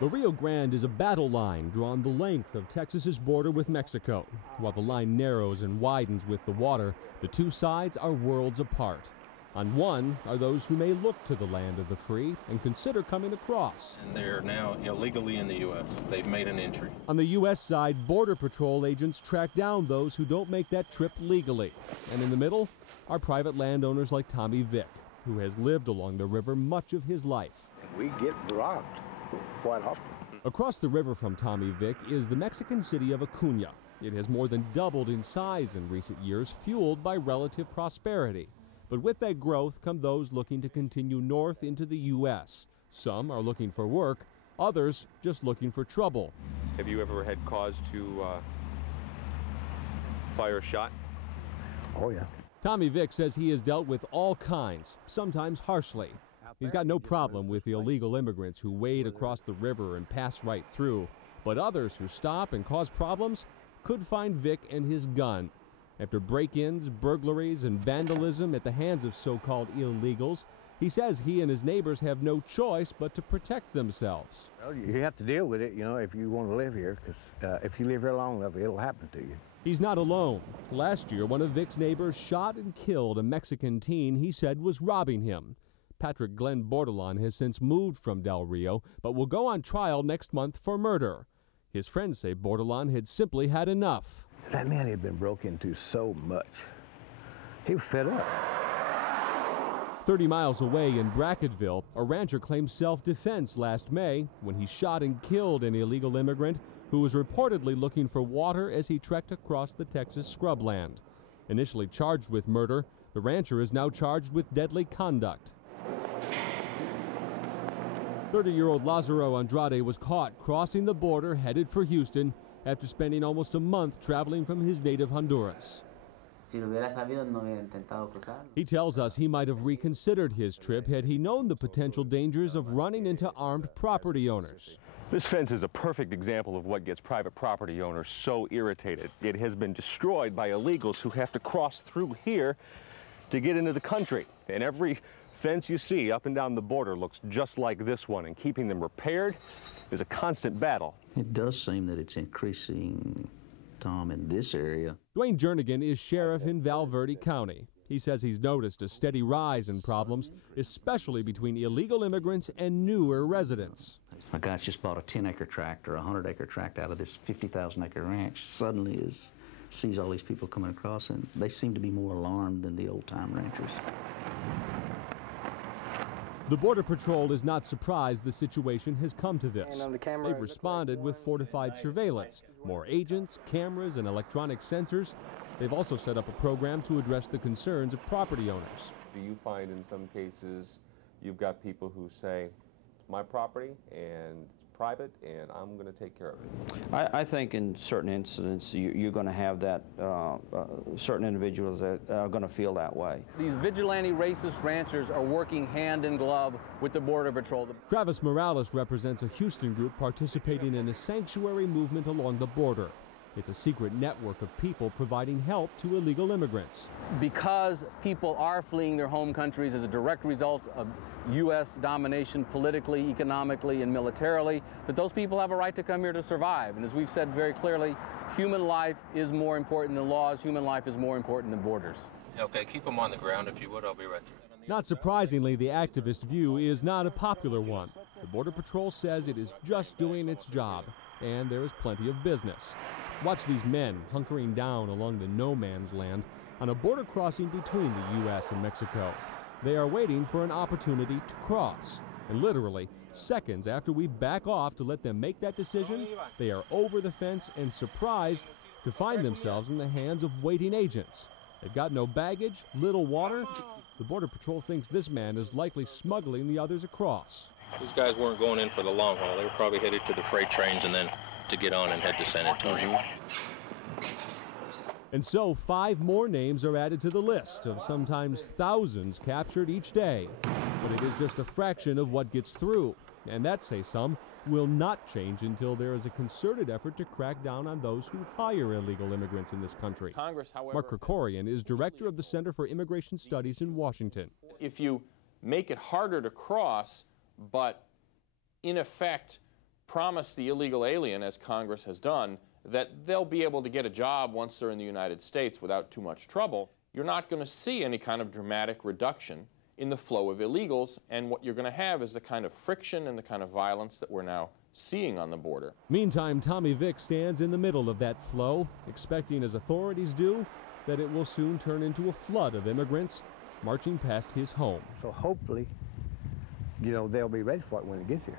The Rio Grande is a battle line drawn the length of Texas's border with Mexico. While the line narrows and widens with the water, the two sides are worlds apart. On one are those who may look to the land of the free and consider coming across. And they're now illegally in the U.S. They've made an entry. On the U.S. side, Border Patrol agents track down those who don't make that trip legally. And in the middle are private landowners like Tommy Vick, who has lived along the river much of his life. We get robbed quite often. Across the river from Tommy Vick is the Mexican city of Acuña. It has more than doubled in size in recent years, fueled by relative prosperity. But with that growth come those looking to continue north into the U.S. Some are looking for work, others just looking for trouble. Have you ever had cause to fire a shot? Oh, yeah. Tommy Vick says he has dealt with all kinds, sometimes harshly. He's got no problem with illegal immigrants who wade across the river and pass right through. But others who stop and cause problems could find Vick and his gun. After break-ins, burglaries, and vandalism at the hands of so-called illegals, he says he and his neighbors have no choice but to protect themselves. Well, you have to deal with it, you know, if you want to live here, because if you live here long enough, it'll happen to you. He's not alone. Last year, one of Vick's neighbors shot and killed a Mexican teen he said was robbing him. Patrick Glenn Bordelon has since moved from Del Rio, but will go on trial next month for murder. His friends say Bordelon had simply had enough. That man had been broken into so much. He was fed up. 30 miles away in Brackettville, a rancher claimed self-defense last May when he shot and killed an illegal immigrant who was reportedly looking for water as he trekked across the Texas scrubland. Initially charged with murder, the rancher is now charged with deadly conduct. 30-year-old Lazaro Andrade was caught crossing the border headed for Houston after spending almost a month traveling from his native Honduras. He tells us he might have reconsidered his trip had he known the potential dangers of running into armed property owners. This fence is a perfect example of what gets private property owners so irritated. It has been destroyed by illegals who have to cross through here to get into the country. And every fence you see up and down the border looks just like this one, and keeping them repaired is a constant battle. It does seem that it's increasing, Tom, in this area. Dwayne Jernigan is sheriff in Val Verde County. He says he's noticed a steady rise in problems, especially between illegal immigrants and newer residents. A guy's just bought a 10-acre tract or a 100-acre tract out of this 50,000-acre ranch, suddenly sees all these people coming across, and they seem to be more alarmed than the old-time ranchers. The Border Patrol is not surprised the situation has come to this. They've responded with fortified surveillance, more agents, cameras, and electronic sensors. They've also set up a program to address the concerns of property owners. Do you find in some cases you've got people who say, my property and it's private and I'm going to take care of it? I think in certain incidents you're going to have that, certain individuals that are going to feel that way. These vigilante racist ranchers are working hand in glove with the Border Patrol. Travis Morales represents a Houston group participating in a sanctuary movement along the border. It's a secret network of people providing help to illegal immigrants. Because people are fleeing their home countries as a direct result of U.S. domination politically, economically, and militarily, that those people have a right to come here to survive. And as we've said very clearly, human life is more important than laws. Human life is more important than borders. Okay, keep them on the ground if you would. I'll be right there. Not surprisingly, the activist view is not a popular one. The Border Patrol says it is just doing its job, and there is plenty of business. Watch these men hunkering down along the no man's land on a border crossing between the U.S. and Mexico. They are waiting for an opportunity to cross. And literally, seconds after we back off to let them make that decision, they are over the fence and surprised to find themselves in the hands of waiting agents. They've got no baggage, little water. The Border Patrol thinks this man is likely smuggling the others across. These guys weren't going in for the long haul. They were probably headed to the freight trains and then to get on and head to San Antonio. And so 5 more names are added to the list of sometimes thousands captured each day. But it is just a fraction of what gets through. And that, say some, will not change until there is a concerted effort to crack down on those who hire illegal immigrants in this country. Congress, however, Mark Krikorian is director of the Center for Immigration Studies in Washington. If you make it harder to cross, but in effect promise the illegal alien, as Congress has done, that they'll be able to get a job once they're in the United States without too much trouble, you're not going to see any kind of dramatic reduction in the flow of illegals, and what you're going to have is the kind of friction and the kind of violence that we're now seeing on the border. Meantime, Tommy Vick stands in the middle of that flow, expecting, as authorities do, that it will soon turn into a flood of immigrants marching past his home. So hopefully, you know, they'll be ready for it when it gets here.